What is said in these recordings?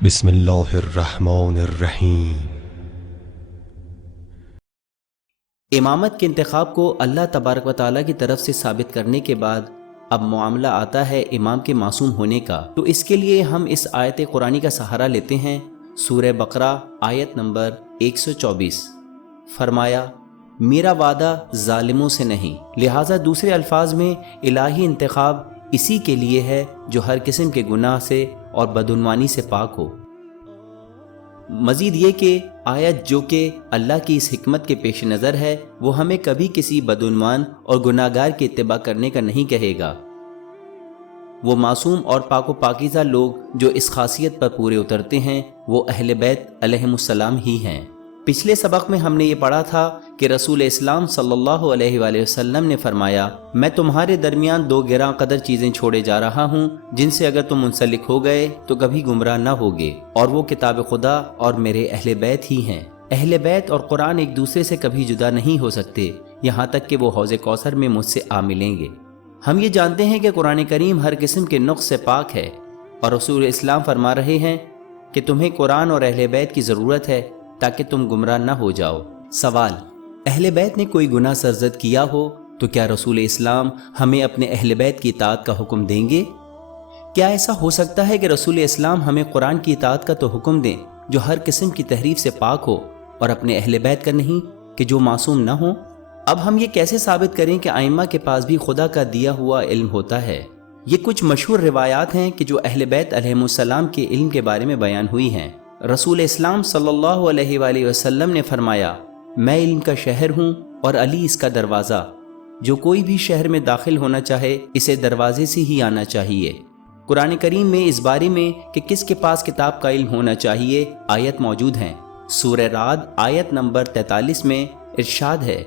بسم اللہ الرحمن الرحیم۔ امامت کے انتخاب کو اللہ تبارک و تعالیٰ کی طرف سے ثابت کرنے کے بعد اب معاملہ آتا ہے امام کے معصوم ہونے کا، تو اس کے لیے ہم اس آیت قرآنی کا سہارا لیتے ہیں۔ سورہ بقرہ آیت نمبر 124 فرمایا میرا وعدہ ظالموں سے نہیں، لہٰذا دوسرے الفاظ میں الہی انتخاب اسی کے لیے ہے جو ہر قسم کے گناہ سے اور بدعنوانی سے پاک ہو۔ مزید یہ کہ آیت جو کہ اللہ کی اس حکمت کے پیش نظر ہے وہ ہمیں کبھی کسی بدعنوان اور گناہ گار کی اتباع کرنے کا نہیں کہے گا۔ وہ معصوم اور پاک و پاکیزہ لوگ جو اس خاصیت پر پورے اترتے ہیں وہ اہل بیت علیہم السلام ہی ہیں۔ پچھلے سبق میں ہم نے یہ پڑھا تھا کہ رسول اسلام صلی اللہ علیہ وآلہ وسلم نے فرمایا میں تمہارے درمیان دو گراں قدر چیزیں چھوڑے جا رہا ہوں جن سے اگر تم منسلک ہو گئے تو کبھی گمراہ نہ ہوگے، اور وہ کتاب خدا اور میرے اہل بیت ہی ہیں۔ اہل بیت اور قرآن ایک دوسرے سے کبھی جدا نہیں ہو سکتے یہاں تک کہ وہ حوض کوثر میں مجھ سے آ ملیں گے۔ ہم یہ جانتے ہیں کہ قرآن کریم ہر قسم کے نقص سے پاک ہے، اور رسول اسلام فرما رہے ہیں کہ تمہیں قرآن اور اہل بیت کی ضرورت ہے تاکہ تم گمراہ نہ ہو جاؤ۔ سوال، اہل بیت نے کوئی گناہ سرزد کیا ہو تو کیا رسول اسلام ہمیں اپنے اہل بیت کی اطاعت کا حکم دیں گے؟ کیا ایسا ہو سکتا ہے کہ رسول اسلام ہمیں قرآن کی اطاعت کا تو حکم دیں جو ہر قسم کی تحریف سے پاک ہو، اور اپنے اہل بیت کا نہیں کہ جو معصوم نہ ہوں؟ اب ہم یہ کیسے ثابت کریں کہ ائمہ کے پاس بھی خدا کا دیا ہوا علم ہوتا ہے؟ یہ کچھ مشہور روایات ہیں کہ جو اہل بیت علیہم السلام کے علم کے بارے میں بیان ہوئی ہیں۔ رسول اسلام صلی اللہ علیہ وآلہ وسلم نے فرمایا میں علم کا شہر ہوں اور علی اس کا دروازہ، جو کوئی بھی شہر میں داخل ہونا چاہے اسے دروازے سے ہی آنا چاہیے۔ قرآن کریم میں اس بارے میں کہ کس کے پاس کتاب کا علم ہونا چاہیے آیت موجود ہیں۔ سورہ رعد آیت نمبر 43 میں ارشاد ہے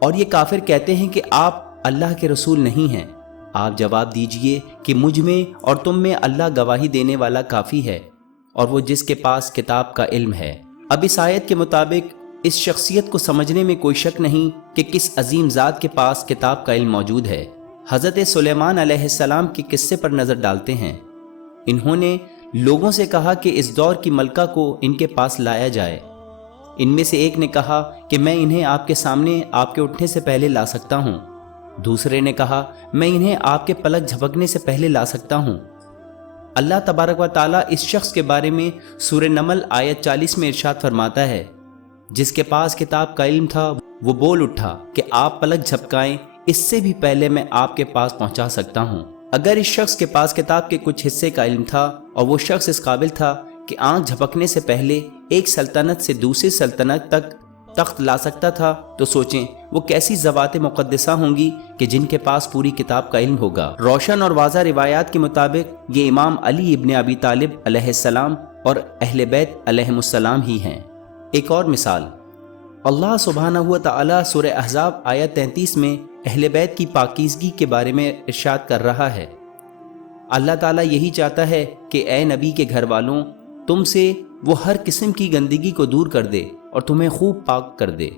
اور یہ کافر کہتے ہیں کہ آپ اللہ کے رسول نہیں ہیں، آپ جواب دیجئے کہ مجھ میں اور تم میں اللہ گواہی دینے والا کافی ہے، اور وہ جس کے پاس کتاب کا علم ہے۔ اب اس آیت کے مطابق اس شخصیت کو سمجھنے میں کوئی شک نہیں کہ کس عظیم ذات کے پاس کتاب کا علم موجود ہے۔ حضرت سلیمان علیہ السلام کے قصے پر نظر ڈالتے ہیں۔ انہوں نے لوگوں سے کہا کہ اس دور کی ملکہ کو ان کے پاس لایا جائے۔ ان میں سے ایک نے کہا کہ میں انہیں آپ کے سامنے آپ کے اٹھنے سے پہلے لا سکتا ہوں۔ دوسرے نے کہا میں انہیں آپ کے پلک جھپکنے سے پہلے لا سکتا ہوں۔ اللہ تبارک و تعالیٰ اس شخص کے بارے میں سورہ نمل آیت 40 میں ارشاد فرماتا ہے جس کے پاس کتاب کا علم تھا وہ بول اٹھا کہ آپ پلک جھپکائیں، اس سے بھی پہلے میں آپ کے پاس پہنچا سکتا ہوں۔ اگر اس شخص کے پاس کتاب کے کچھ حصے کا علم تھا اور وہ شخص اس قابل تھا کہ آنکھ جھپکنے سے پہلے ایک سلطنت سے دوسری سلطنت تک تخت لا سکتا تھا، تو سوچیں وہ کیسی ذوات مقدسہ ہوں گی کہ جن کے پاس پوری کتاب کا علم ہوگا۔ روشن اور واضح روایات کے مطابق یہ امام علی ابن ابی طالب علیہ السلام اور اہل بیت علیہم السلام ہی ہیں۔ ایک اور مثال، اللہ سبحانہ و تعالی سورہ احزاب آیت 33 میں اہل بیت کی پاکیزگی کے بارے میں ارشاد کر رہا ہے۔ اللہ تعالیٰ یہی چاہتا ہے کہ اے نبی کے گھر والوں تم سے وہ ہر قسم کی گندگی کو دور کر دے اور تمہیں خوب پاک کر دے۔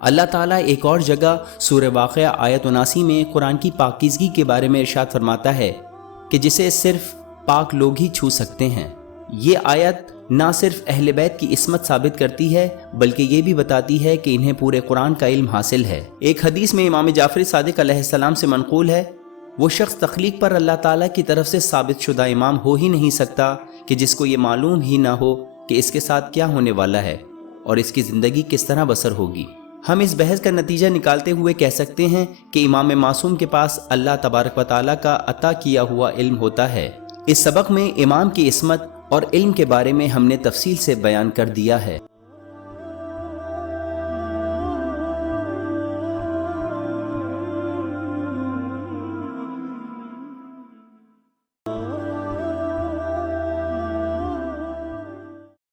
اللہ تعالیٰ ایک اور جگہ سورہ واقعہ آیت 79 میں قرآن کی پاکیزگی کے بارے میں ارشاد فرماتا ہے کہ جسے صرف پاک لوگ ہی چھو سکتے ہیں۔ یہ آیت نہ صرف اہل بیت کی عصمت ثابت کرتی ہے بلکہ یہ بھی بتاتی ہے کہ انہیں پورے قرآن کا علم حاصل ہے۔ ایک حدیث میں امام جعفر صادق علیہ السلام سے منقول ہے وہ شخص تخلیق پر اللہ تعالیٰ کی طرف سے ثابت شدہ امام ہو ہی نہیں سکتا کہ جس کو یہ معلوم ہی نہ ہو کہ اس کے ساتھ کیا ہونے والا ہے اور اس کی زندگی کس طرح بسر ہوگی۔ ہم اس بحث کا نتیجہ نکالتے ہوئے کہہ سکتے ہیں کہ امام معصوم کے پاس اللہ تبارک و تعالیٰ کا عطا کیا ہوا علم ہوتا ہے۔ اس سبق میں امام کی عصمت اور علم کے بارے میں ہم نے تفصیل سے بیان کر دیا ہے۔